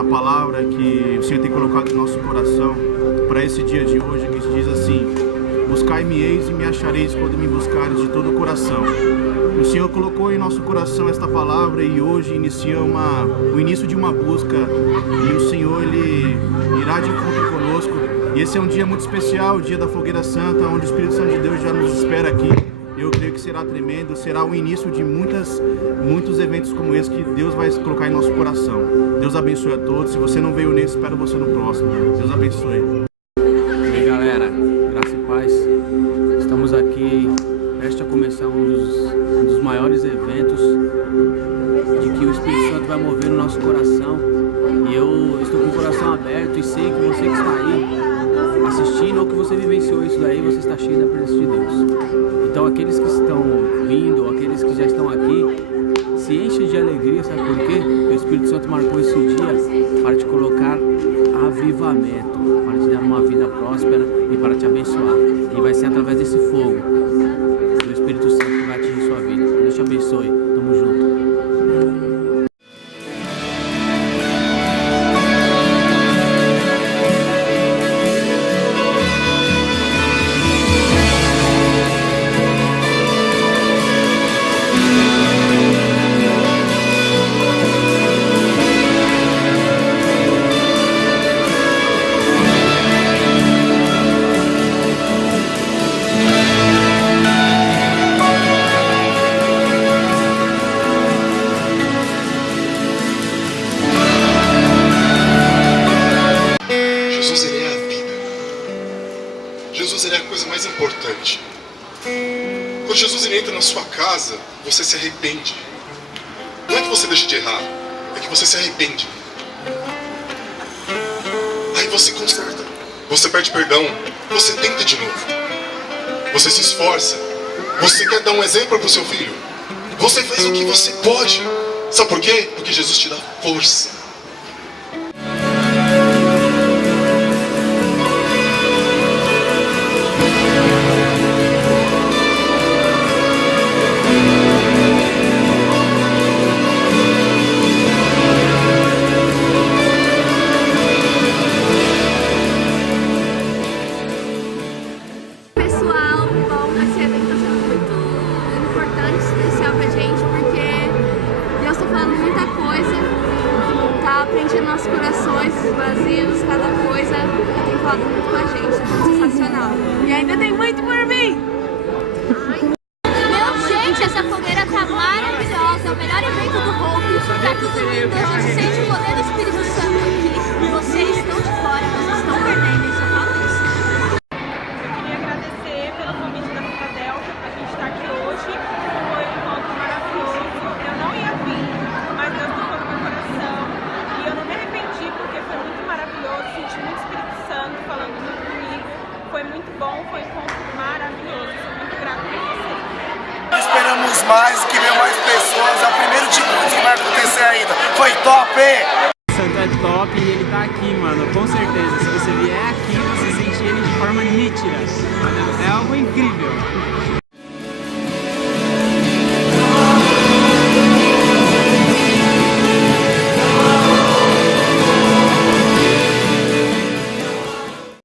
uma palavra que o Senhor tem colocado no nosso coração para esse dia de hoje, que diz assim: buscai-me-eis e me achareis quando me buscareis de todo o coração. O Senhor colocou em nosso coração esta palavra e hoje inicia o início de uma busca, e o Senhor Ele irá de encontro conosco. E esse é um dia muito especial, o dia da Fogueira Santa, onde o Espírito Santo de Deus já nos espera aqui. Eu creio que será tremendo, será o início de muitos eventos como esse que Deus vai colocar em nosso coração. Deus abençoe a todos. Se você não veio nesse, espero você no próximo. Deus abençoe. E aí, galera, graça e paz. Estamos aqui prestes a começar um dos maiores eventos de que o Espírito Santo vai mover no nosso coração. E eu estou com o coração aberto e sei que você que está aí assistindo ou que você vivenciou isso daí, você está cheio da presença de Deus. Então aqueles que estão vindo, aqueles que já estão aqui, se enchem de alegria, sabe por quê? O Espírito Santo marcou esse dia para te colocar avivamento, para te dar uma vida próspera e para te abençoar. E vai ser através desse fogo do Espírito Santo que vai atingir sua vida. Deus te abençoe. Tamo junto. Jesus ele é a coisa mais importante. Quando Jesus ele entra na sua casa, você se arrepende. Não é que você deixa de errar, é que você se arrepende. Aí você conserta, você pede perdão, você tenta de novo. Você se esforça, você quer dar um exemplo para o seu filho. Você faz o que você pode. Sabe por quê? Porque Jesus te dá força. Preenche nossos corações vazios, cada coisa tem falado muito com a gente, é sensacional. E ainda tem muito por mim! Meu, gente, essa fogueira tá maravilhosa, é o melhor evento do Hope, tá tudo lindo, a gente sente o poder do Espírito Santo aqui, e vocês estão de fora, vocês estão perdendo, eu só falo isso. Eu queria agradecer pelo convite da Filadélfia pra gente estar aqui hoje, foi um encontro maravilhoso, eu não ia vir, mas Deus tocou no meu coração. Eu não me arrependi porque foi muito maravilhoso, senti muito Espírito Santo falando muito comigo, foi muito bom, foi um encontro maravilhoso, sou muito grata por vocês. Esperamos mais, que venham mais pessoas, é o primeiro de muitos que vai acontecer ainda, foi top! O Santo é top e ele tá aqui, mano, com certeza, se você vier aqui, você sente ele de forma nítida, é algo incrível.